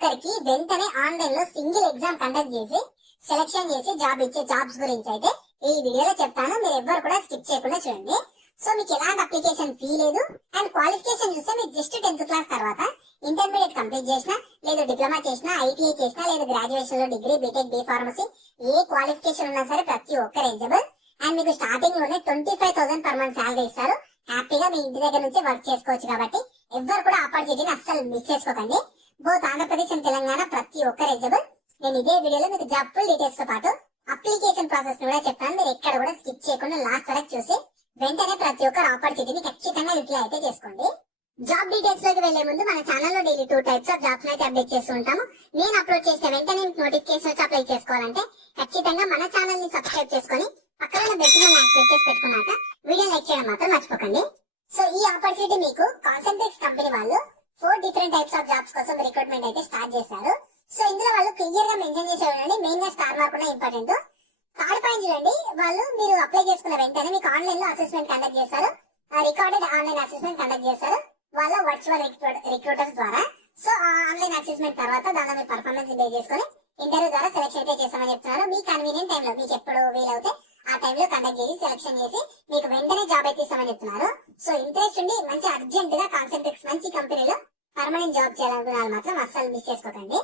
ఒక్కరికి వెంటనే ఆన్లైన్ లో సింగిల్ ఎగ్జామ్ కండక్ట్ చేసి సెలెక్షన్ చేసి జాబ్ ఇచ్చే జాబ్స్ గురించి అయితే ఈ వీడియోలో చెప్తాను. మీరు ఎవ్వరు కూడా స్కిప్ చేయకుండా చూడండి. సో మీకు ఎలాంటి అప్లికేషన్ ఫీ లేదు అండ్ క్వాలిఫికేషన్ చూస్తే మీరు జస్ట్ 10th క్లాస్ తర్వాత ఇంటర్మీడియట్ కంప్లీట్ చేసినా లేదా డిప్లొమా చేసినా ఐటీఐ చేసినా లేదా గ్రాడ్యుయేషన్ లో డిగ్రీ బీటెక్ బీ ఫార్మసీ ఏ క్వాలిఫికేషన్ ఉన్నా సరే ప్రతి ఒక్కరు ఎలిజిబుల్. అండ్ మీకు స్టార్టింగ్ లోనే 25,000 పర్ మంత్ శాలరీ ఇస్తారు. హ్యాపీగా మీ ఇంటి దగ్గర నుంచి వర్క్ చేసుకోవచ్చు. కాబట్టి ఎవ్వరు కూడా ఆపర్చునిటీని అస్సలు మిస్ చేసుకోకండి. బోత్ ఆంధ్రప్రదేశ్ అండ్ తెలంగాణ ప్రతి ఒక్కరు ఎలిజిబుల్. నేను ఇదే వీడియోలో మీకు జాబ్ ఫుల్ డీటెయిల్స్ తో పాటు అప్లికేషన్ ప్రాసెస్ కూడా చెప్తాను. మీరు ఎక్కడ కూడా స్కిప్ చేయకుండా లాస్ట్ వరకు చూసి వెంటనే ప్రతి ఒక్కరు ఆపర్చునిటీని ఖచ్చితంగా యూటిలైజ్ అయితే చేసుకోండి. జాబ్ డీటెయిల్స్ లోకి వెళ్లే ముందు మన ఛానల్లో డైలీ 2 టైప్స్ ఆఫ్ జాబ్స్ అయితే అప్డేట్ చేస్తూ ఉంటాము. నేను అప్లోడ్ చేసిన వెంటనే నోటిఫికేషన్ వచ్చి అప్లై చేసుకోవాలంటే ఖచ్చితంగా మన ఛానల్ ని సబ్స్క్రైబ్ చేసుకొని పక్కన బెల్ యాక్టివేట్ చేసి పెట్టుకున్నాక వీడియో లైక్ చేయడం మాత్రం మర్చిపోకండి. సో ఈ ఆపర్చునిటీ మీకు కాన్సెంట్రేక్స్ కంపెనీ వాళ్ళు 4 డిఫరెంట్ టైప్స్ ఆఫ్ జాబ్స్ కోసం రిక్రూట్మెంట్ అయితే స్టార్ట్ చేశారు. సో ఇందులో వాళ్ళు క్లియర్ గా మెన్షన్ చేసే చూడండి, మెయిన్ గా స్టార్ మార్క్ కూడా ఇంపార్టెంట్. థర్డ్ పాయింట్ చూడండి, వాళ్ళు మీరు అప్లై చేసుకున్న వెంటనే మీకు ఆన్లైన్ లో అసెస్మెంట్ కండక్ట్ చేస్తారు. రికార్డెడ్ ఆన్లైన్ అసెస్మెంట్ కండక్ట్ చేస్తారు వాళ్ళ వర్చువల్ రిక్రూటర్స్ ద్వారా. సో ఆన్లైన్ అసెస్మెంట్ తర్వాత దానిలో మీ పర్ఫార్మెన్స్ బేస్ చేసుకుని ఇంటర్వ్యూ ద్వారా సెలెక్షన్ అయితే చేస్తామని చెప్తున్నారు. మీ కన్వీనియంట్ టైంలో మీకు ఎప్పుడు వీలవుతే ఆ టైంలో కండక్ట్ చేసి సెలెక్షన్ చేసి మీకు వెంటనే జాబ్ అయితే ఇస్తామని చెప్తున్నారు. సో ఇంట్రెస్ట్ ఉండి మంచి అర్జెంట్ గా కాన్సెంట్రేక్స్ మంచి కంపెనీలో పర్మనెంట్ జాబ్ చేయాలనుకున్న వాళ్ళు మాత్రం అస్సలు మిస్ చేసుకోకండి.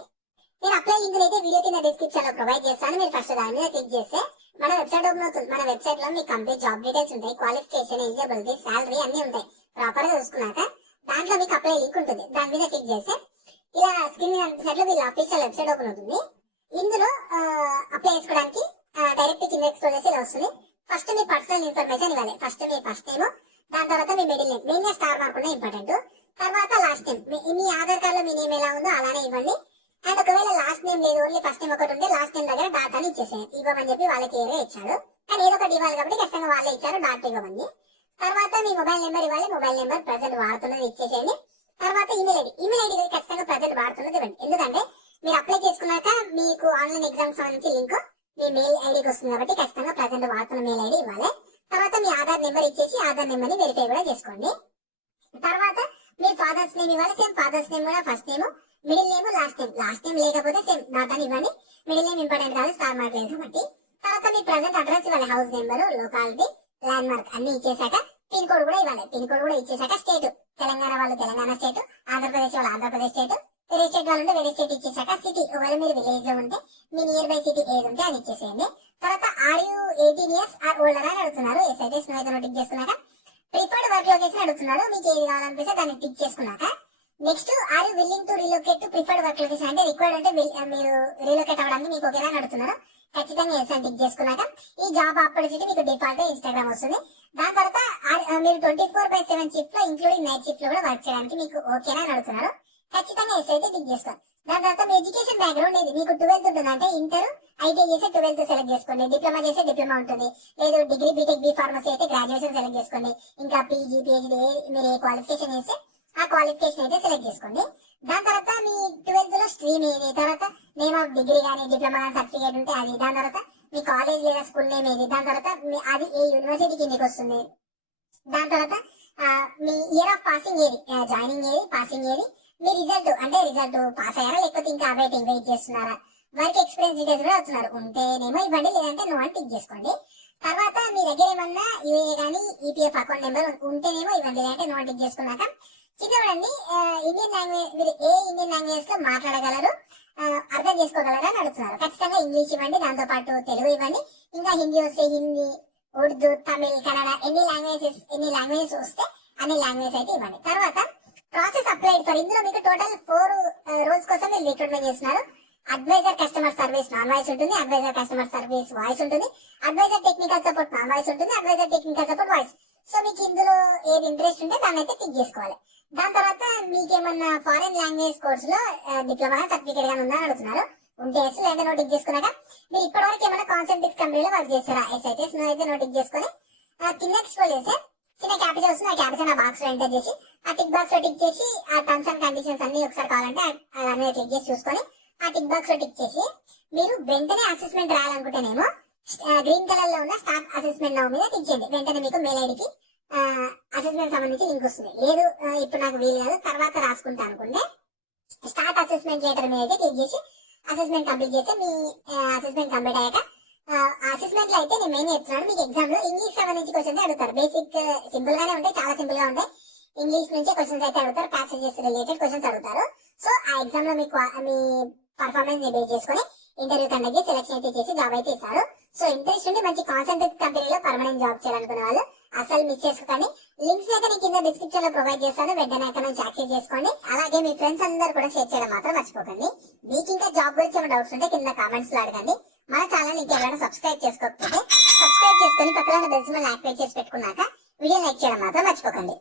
నేను అప్లై లింక్ అయితే వీడియో కింద డిస్క్రిప్షన్ లో ప్రొవైడ్ చేస్తాను. మీరు ఫస్ట్ దాని మీద క్లిక్ చేస్తే మన వెబ్సైట్ ఓపెన్ అవుతుంది. మన వెబ్సైట్ లో మీ కంప్లీట్ జాబ్ డీటెయిల్స్ ఉంటాయి, క్వాలిఫికేషన్, ఎలిజిబిలిటీ, శాలరీ అన్ని ఉంటాయి. ప్రాపర్ గా చూసుకున్నాక దాంట్లో మీకు అప్లై లింక్ ఉంటుంది. దాని మీద క్లిక్ చేస్తే ఇలా స్క్రీన్ మీద అనిపించినట్లు వీళ్ళ అఫీషియల్ వెబ్సైట్ ఓపెన్ అవుతుంది. ఇందులో అప్లై చేసుకోవడానికి డైరెక్ట్ కింద ఎక్స్ప్లోర్ చేసి ఇలా వస్తుంది. ఫస్ట్ మీ పర్సనల్ ఇన్ఫర్మేషన్ ఇవ్వాలి. ఫస్ట్ మీ ఫస్ట్ నేమ్, దాని తర్వాత మీ మిడిల్ నేమ్, మెయిన్ గా స్టార్ మార్క్ కూడా ఇంపార్టెంట్. తర్వాత లాస్ట్ నేమ్, మీ ఆధార్ కార్డ్ లో మీ నేమ్ ఎలా ఉందో అలానే ఇవ్వండి. అండ్ ఒకవేళ లాస్ట్ నేమ్ లేదు, ఓన్లీ ఫస్ట్ నేమ్ ఒకటి ఉంటే లాస్ట్ నేమ్ దగ్గర డాట్ అని ఇచ్చేసేయండి. ఇవ్వమని చెప్పి వాళ్ళకి ఏదో ఇచ్చాడు, కానీ ఏదో ఒకటి ఇవ్వాలి కాబట్టి ఖచ్చితంగా వాళ్ళే ఇచ్చారు, డాట్ ఇవ్వమని. తర్వాత మీ మొబైల్ నెంబర్ ఇవ్వాలి. మొబైల్ నెంబర్ ప్రజెంట్ వాడుతున్నది ఇచ్చేసేయండి. తర్వాత ఈమెయిల్ ఐడి ఖచ్చితంగా ప్రజెంట్ వాడుతున్నది ఇవ్వండి. ఎందుకంటే మీరు అప్లై చేసుకున్నాక మీకు ఆన్లైన్ ఎగ్జామ్ సంబంధించి లింక్ మీ మెయిల్ ఐడికి వస్తుంది కాబట్టి ఖచ్చితంగా ప్రజెంట్ వాడుతున్న మెయిల్ ఐడి ఇవ్వాలి. తర్వాత మీ ఆధార్ నెంబర్ ఇచ్చేసి ఆధార్ నెంబర్ ని వెరిఫై కూడా చేసుకోండి. తర్వాత మీ ఫాదర్స్ నేమ్ ఇవ్వాలి. సేమ్ ఫాదర్స్ నేమ్ కూడా first name, middle name, last name. Last name లేకపోతే సేమ్ డాట్ అని ఇవ్వండి. మిడిల్ నేమ్ ఇంపార్టెంట్ కాదు, స్టార్ మార్క్ లేదు కాబట్టి. తర్వాత మీ ప్రజెంట్ అడ్రస్ ఇవ్వాలి. House number, locality, land mark అన్ని ఇచ్చేసాక పిన్ కోడ్ కూడా ఇవ్వాలి. పిన్ కోడ్ కూడా ఇచ్చేసాక స్టేట్, తెలంగాణ వాళ్ళు తెలంగాణ స్టేట్, ఆంధ్రప్రదేశ్ వాళ్ళు ఆంధ్రప్రదేశ్ స్టేట్, వేరే స్టేట్ వాళ్ళు ఉంటే వేరే స్టేట్ ఇచ్చేసాక సిటీ, ఒకవేళ మీరు విలేజ్ లో ఉంటే మీ నియర్ బై సిటీ ఏది ఉంటే అది ఇచ్చేసేయండి. తర్వాత are you 18 years or older అని అడుగుతున్నారు. ఎస్ అయితే స్నో అయితే టిక్ చేసుకున్నాక ప్రిఫర్డ్ వర్క్ లొకేషన్ అడుగుతున్నాడు. మీకు ఏది కావాలనిపిస్తే దాన్ని టిక్ చేసుకున్నాక next are you willing to relocate to preferred work location అంటే రిక్వైర్డ్ అంటే మీరు రిలోకేట్ అవ్వడానికి మీకు ఓకేనా అని అడుగుతున్నారు. ఖచ్చితంగా ఎస్ అని టిక్ చేసుకున్నాక ఈ జాబ్ ఆపర్చునిటీ మీకు డిఫాల్ట్ ఇన్స్టాగ్రామ్ వస్తుంది. దాని తర్వాత మీరు 24/7 షిఫ్ట్ లో ఇంక్లూడింగ్ నైట్ షిఫ్ట్ లో కూడా వర్క్ చేయడానికి మీకు ఓకేనా అని అడుగుతున్నారు. ఖచ్చితంగా ఎస్ అయితే టిక్ చేసుకోండి. దాని తర్వాత మీ ఎడ్యుకేషన్ బ్యాక్గ్రౌండ్ ఇది మీకు 12th ఉంటుంది అంటే ఇంటర్ ఐటీఐ చేస్తే 12th సెలెక్ట్ చేసుకోండి. డిప్లొమా చేస్తే డిప్లొమా ఉంటుంది. లేదు డిగ్రీ బీటెక్ బీ ఫార్మసీ అయితే గ్రాడ్యుయేషన్ సెలెక్ట్ చేసుకోండి. ఇంకా పీజీ పిహెచ్డీ మీరు ఏ క్వాలిఫికేషన్ చేస్తే ఆ క్వాలిఫికేషన్ అయితే సెలెక్ట్ చేసుకోండి. దాని తర్వాత మీ 12th లో స్ట్రీమ్ ఏది, తర్వాత నేమ్ ఆఫ్ డిగ్రీ కానీ డిప్లొమా కానీ సర్టిఫికేట్ ఉంటే అది, దాని తర్వాత మీ కాలేజ్ లేదా స్కూల్ నేమ్ ఏది, దాని తర్వాత అది ఏ యూనివర్సిటీ కిందకి వస్తుంది, దాని తర్వాత మీ ఇయర్ ఆఫ్ పాసింగ్ ఏది, జాయినింగ్ ఏది, పాసింగ్ ఏది, మీ రిజల్ట్ అంటే రిజల్ట్ పాస్ అయ్యారా లేకపోతే ఇంకా వెయిట్ చేస్తున్నారా, వర్క్ ఎక్స్పీరియన్స్ డీటెయిల్స్ కూడా అవుతున్నారు ఉంటేనేమో ఇవ్వండి, లేదంటే నో అని టిక్ చేసుకోండి. తర్వాత మీ దగ్గర ఏమన్నా యూఏ కానీ ఈపీఎఫ్ అకౌంట్ నెంబర్ ఉంటేనేమో ఇవ్వండి, లేదంటే నో టిక్ చేసుకున్నాక కింద చూడండి ఇండియన్ లాంగ్వేజ్ మీరు ఏ ఇండియన్ లాంగ్వేజ్ లో మాట్లాడగలరు, అర్థం చేసుకోగలరా అని అడుగుతున్నారు. ఖచ్చితంగా ఇంగ్లీష్ ఇవ్వండి, దాంతో పాటు తెలుగు ఇవ్వండి, ఇంకా హిందీ వస్తే హిందీ, ఉర్దూ, తమిళ్, కన్నడ ఎన్ని లాంగ్వేజెస్ వస్తే అన్ని లాంగ్వేజ్ అయితే ఇవ్వండి. తర్వాత ప్రాసెస్ అప్లైడ్ ఫర్ ఇందులో మీకు టోటల్ 4 రోల్స్ కోసం మీరు రిక్రూట్మెంట్ చేస్తున్నారు. Advisor customer service non voice ఉంటుంది, అడ్వైజర్ కస్టమర్ సర్వీస్ వాయిస్ ఉంటుంది, advisor technical support non voice ఉంటుంది, advisor technical support voice. So మీకు ఇందులో ఏది ఇంట్రెస్ట్ ఉంటే దాన్ని అయితే టిక్ చేసుకోవాలి. దాని తర్వాత మీకేమన్నా ఫారెన్ లాంగ్వేజ్ కోర్స్ లో డిప్లొమా సర్టిఫికేట్ గానీ ఉందని అడుగుతున్నారు. ఉంటే ఎస్, లేదా నోటిక్ చేసుకున్నాక మీరు ఇప్పటివరకు ఏమైనా కాన్సెంట్రిక్స్ కంపెనీలో వర్క్ చేస్తారా, ఎస్ అయితే నో అయితే నోటిక్ చేసుకుని కింద ఎక్స్ప్లోర్ చేస్తే చిన్న క్యాపిటల్ వస్తుంది. ఆ క్యాపిటల్ ఆ బాక్స్ లో ఎంటర్ చేసి ఆ టిక్ బాక్స్ లో టిక్ చేసి ఆ టర్మ్స్ అండ్ కండిషన్స్ అన్ని ఒకసారి కావాలంటే దాని మీద క్లిక్ చేసి చూసుకొని ఆ టిక్ బాక్స్ లో టిక్ చేసి మీరు వెంటనే అసెస్మెంట్ రాయాలనుకుంటేనేమో గ్రీన్ కలర్ లో ఉన్న స్టార్ట్ అసెస్మెంట్ నౌ మీద టిక్ చేయండి. వెంటనే మీకు మెయిల్ ఐడికి అసెస్మెంట్ సంబంధించి లింక్ వస్తుంది. లేదు ఇప్పుడు నాకు వీలు కాదు తర్వాత రాసుకుంటా అనుకుంటే స్టార్ట్ అసెస్మెంట్ లెటర్ మీద అయితే క్లిక్ చేసి అసెస్మెంట్ కంప్లీట్ చేస్తే మీ అసెస్మెంట్ కంప్లీట్ అయ్యాక అసెస్మెంట్ లో అయితే నేను మెయిన్ చెప్తున్నాను, మీకు ఎగ్జామ్ లో ఇంగ్లీష్ సంబంధించి క్వశ్చన్స్ అడుగుతారు. బేసిక్ సింపుల్ గానే ఉంటాయి, చాలా సింపుల్ గా ఉంటాయి. ఇంగ్లీష్ నుంచే క్వశ్చన్స్ అయితే అడుగుతారు, ప్యాసేజెస్ రిలేటెడ్ క్వశ్చన్స్ అడుగుతారు. సో ఆ ఎగ్జామ్ లో మీకు మీ పర్ఫార్మెన్స్ ని బేస్ చేసుకుని ఇంటర్వ్యూ కండక్ట్ చేసి సెలెక్షన్ అయితే చేసి జాబ్ అయితే ఇస్తారు. సో ఇంట్రెస్ట్ ఉండి మంచి కాన్సెంట్రేట్ కంపెనీలో పర్మనెంట్ జాబ్ చేయాలనుకునే వాళ్ళు అసలు మిస్ చేసుకోకండి. లింక్స్ అయితే నేను కింద డిస్క్రిప్షన్ లో ప్రొవైడ్ చేస్తాను, వెంటనే అక్కడ నుంచి యాక్సెస్ చేసుకోండి. అలాగే మీ ఫ్రెండ్స్ అందరూ కూడా షేర్ చేయడం మాత్రం మర్చిపోకండి. మీకు ఇంకా జాబ్ గురించి ఏమైనా డౌట్స్ ఉంటే కింద కామెంట్స్ లో అడగండి. మన ఛానల్ ఇంకెవరైనా సబ్స్క్రైబ్ చేసుకోకపోతే సబ్స్క్రైబ్ చేసుకొని పక్కన బెల్ సింబల్ యాక్టివేట్ చేసి పెట్టుకున్నాక వీడియో లైక్ చేయడం మాత్రం మర్చిపోకండి.